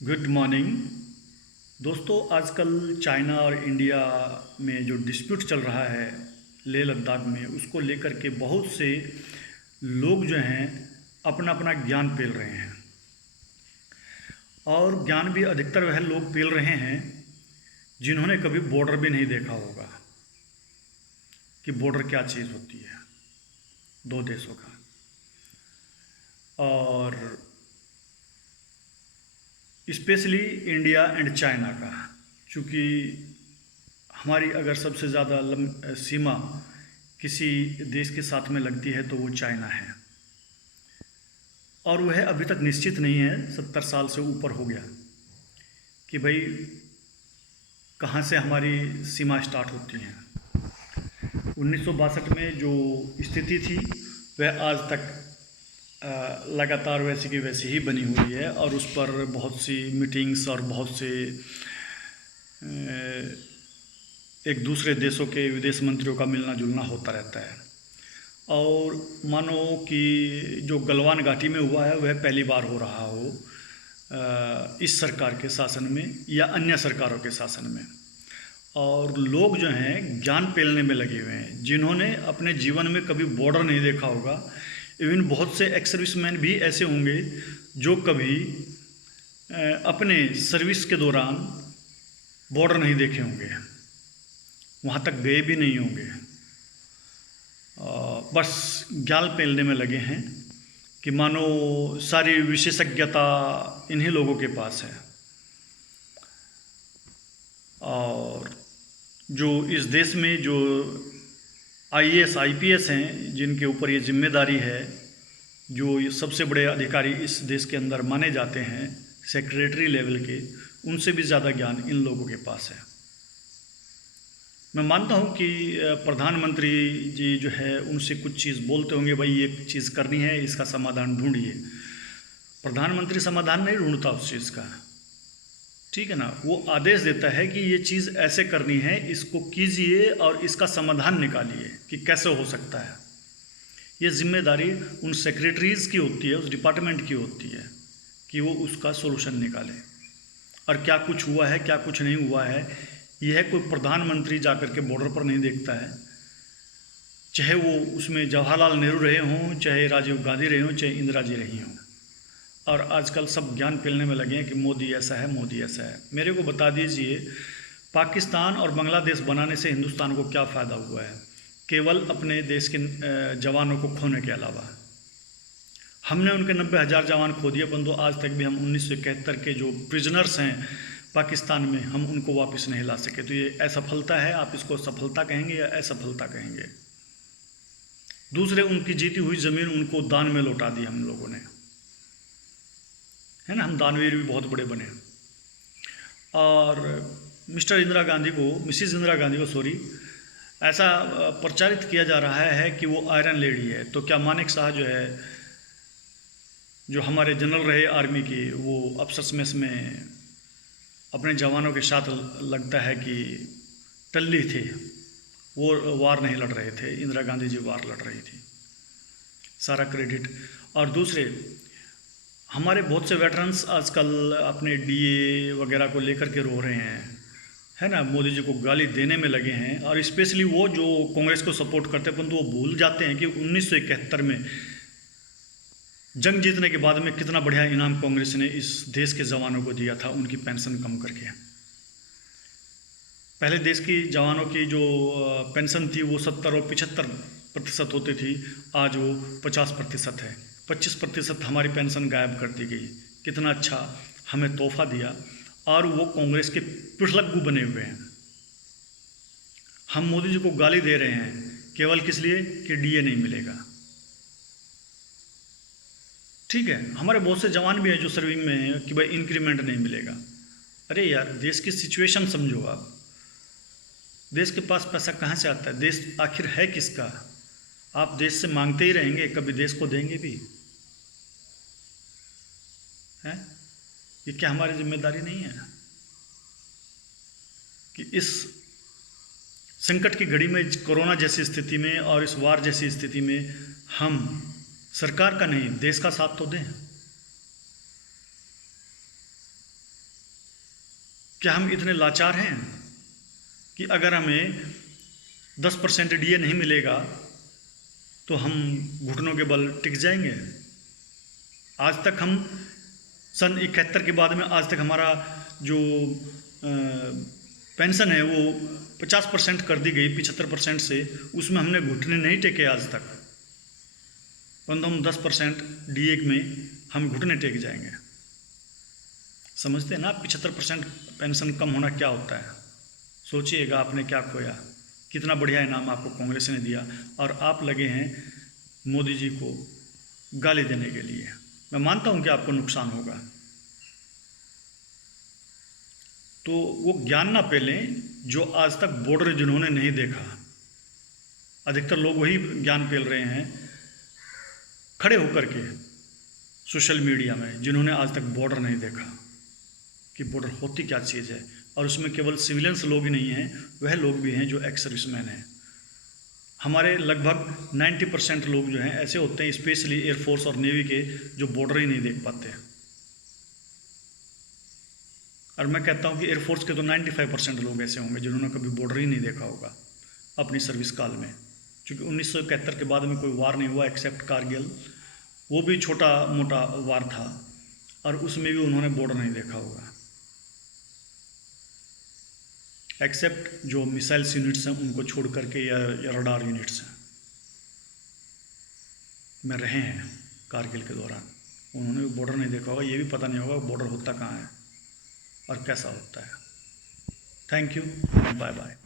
Good morning दोस्तों। आजकल China और इंडिया में जो डिस्प्यूट चल रहा है लेह लद्दाख में, उसको लेकर के बहुत से लोग जो हैं अपना अपना ज्ञान पेल रहे हैं। और ज्ञान भी अधिकतर वह लोग पेल रहे हैं जिन्होंने कभी बॉर्डर भी नहीं देखा होगा कि बॉर्डर क्या चीज़ होती है दो देशों का। और स्पेशली इंडिया एंड चाइना का, चूँकि हमारी अगर सबसे ज़्यादा सीमा किसी देश के साथ में लगती है तो वो चाइना है। और वह अभी तक निश्चित नहीं है, 70 साल से ऊपर हो गया कि भाई कहाँ से हमारी सीमा स्टार्ट होती है। 1962 में जो स्थिति थी वह आज तक लगातार वैसी की वैसी ही बनी हुई है। और उस पर बहुत सी मीटिंग्स और बहुत से एक दूसरे देशों के विदेश मंत्रियों का मिलना जुलना होता रहता है। और मानो कि जो गलवान घाटी में हुआ है वह पहली बार हो रहा हो इस सरकार के शासन में या अन्य सरकारों के शासन में। और लोग जो हैं ज्ञान पेलने में लगे हुए हैं, जिन्होंने अपने जीवन में कभी बॉर्डर नहीं देखा होगा। इवन बहुत से एक्स सर्विसमैन भी ऐसे होंगे जो कभी अपने सर्विस के दौरान बॉर्डर नहीं देखे होंगे, वहाँ तक गए भी नहीं होंगे। बस ज्ञान पेलने में लगे हैं कि मानो सारी विशेषज्ञता इन्हीं लोगों के पास है। और जो इस देश में जो आईएएस आईपीएस हैं, जिनके ऊपर ये जिम्मेदारी है, जो ये सबसे बड़े अधिकारी इस देश के अंदर माने जाते हैं सेक्रेटरी लेवल के, उनसे भी ज़्यादा ज्ञान इन लोगों के पास है। मैं मानता हूँ कि प्रधानमंत्री जी जो है उनसे कुछ चीज़ बोलते होंगे, भाई ये चीज़ करनी है, इसका समाधान ढूंढिए। प्रधानमंत्री समाधान नहीं ढूंढता उस चीज़ का, ठीक है ना। वो आदेश देता है कि ये चीज़ ऐसे करनी है, इसको कीजिए और इसका समाधान निकालिए कि कैसे हो सकता है। ये जिम्मेदारी उन सेक्रेटरीज़ की होती है, उस डिपार्टमेंट की होती है कि वो उसका सोल्यूशन निकाले। और क्या कुछ हुआ है क्या कुछ नहीं हुआ है, यह कोई प्रधानमंत्री जाकर के बॉर्डर पर नहीं देखता है। चाहे वो उसमें जवाहरलाल नेहरू रहे हों, चाहे राजीव गांधी रहे हों, चाहे इंदिरा जी रही हों। और आजकल सब ज्ञान पेलने में लगे हैं कि मोदी ऐसा है, मोदी ऐसा है। मेरे को बता दीजिए, पाकिस्तान और बांग्लादेश बनाने से हिंदुस्तान को क्या फ़ायदा हुआ है? केवल अपने देश के जवानों को खोने के अलावा। हमने उनके 90,000 जवान खो दिए, परंतु आज तक भी हम 1971 के जो प्रिजनर्स हैं पाकिस्तान में, हम उनको वापस नहीं ला सके। तो ये असफलता है, आप इसको सफलता कहेंगे या असफलता कहेंगे? दूसरे, उनकी जीती हुई ज़मीन उनको दान में लौटा दी हम लोगों ने, है ना। हम दानवीर भी बहुत बड़े बने। और मिसेस इंदिरा गांधी को ऐसा प्रचारित किया जा रहा है कि वो आयरन लेडी है। तो क्या मानेक शाह जो है, जो हमारे जनरल रहे आर्मी के, वो अफसर्स मेस में अपने जवानों के साथ लगता है कि टल्ली थे, वो वार नहीं लड़ रहे थे, इंदिरा गांधी जी वार लड़ रही थी, सारा क्रेडिट। और दूसरे, हमारे बहुत से वेटरन्स आजकल अपने डीए वगैरह को लेकर के रो रहे हैं, है ना, मोदी जी को गाली देने में लगे हैं। और स्पेशली वो जो कांग्रेस को सपोर्ट करते हैं, परंतु वो भूल जाते हैं कि 1971 में जंग जीतने के बाद में कितना बढ़िया इनाम कांग्रेस ने इस देश के जवानों को दिया था, उनकी पेंशन कम करके। पहले देश की जवानों की जो पेंशन थी वो 70 और 75% होती थी, आज वो 50% है। 25% हमारी पेंशन गायब कर दी गई। कितना अच्छा हमें तोहफा दिया। और वो कांग्रेस के पिछलग्गू बने हुए हैं। हम मोदी जी को गाली दे रहे हैं केवल किस लिए कि डीए नहीं मिलेगा, ठीक है। हमारे बहुत से जवान भी हैं जो सर्विंग में हैं कि भाई इंक्रीमेंट नहीं मिलेगा। अरे यार, देश की सिचुएशन समझो आप। देश के पास पैसा कहाँ से आता है? देश आखिर है किसका? आप देश से मांगते ही रहेंगे, कभी देश को देंगे भी? है ये क्या हमारी जिम्मेदारी नहीं है कि इस संकट की घड़ी में, कोरोना जैसी स्थिति में और इस वार जैसी स्थिति में, हम सरकार का नहीं देश का साथ तो दें। क्या हम इतने लाचार हैं कि अगर हमें 10% डीए नहीं मिलेगा तो हम घुटनों के बल टिक जाएंगे? आज तक हम सन 71 के बाद में आज तक हमारा जो पेंशन है वो 50% कर दी गई 75% से, उसमें हमने घुटने नहीं टेके आज तक, परंतु हम 10% डीए में हम घुटने टेक जाएंगे। समझते हैं ना? 75% पेंशन कम होना क्या होता है? सोचिएगा आपने क्या खोया। कितना बढ़िया इनाम आपको कांग्रेस ने दिया और आप लगे हैं मोदी जी को गाली देने के लिए। मैं मानता हूं कि आपको नुकसान होगा, तो वो ज्ञान ना पेलें जो आज तक बॉर्डर जिन्होंने नहीं देखा। अधिकतर लोग वही ज्ञान पेल रहे हैं खड़े होकर के सोशल मीडिया में, जिन्होंने आज तक बॉर्डर नहीं देखा कि बॉर्डर होती क्या चीज़ है। और उसमें केवल सिविलियंस लोग ही नहीं हैं, वह लोग भी हैं जो एक्स सर्विसमैन हैं। हमारे लगभग 90% लोग जो हैं ऐसे होते हैं, स्पेशली एयरफोर्स और नेवी के, जो बॉर्डर ही नहीं देख पाते। और मैं कहता हूं कि एयरफोर्स के तो 95% लोग ऐसे होंगे जिन्होंने कभी बॉर्डर ही नहीं देखा होगा अपनी सर्विस काल में, क्योंकि 1971 के बाद में कोई वार नहीं हुआ एक्सेप्ट कारगिल। वो भी छोटा मोटा वार था और उसमें भी उन्होंने बॉर्डर नहीं देखा होगा, एक्सेप्ट जो मिसाइल्स यूनिट्स हैं उनको छोड़ करके या रडार यूनिट्स हैं में रहे हैं कारगिल के दौरान, उन्होंने भी बॉर्डर नहीं देखा होगा। ये भी पता नहीं होगा बॉर्डर होता कहाँ है और कैसा होता है। Thank you, bye bye.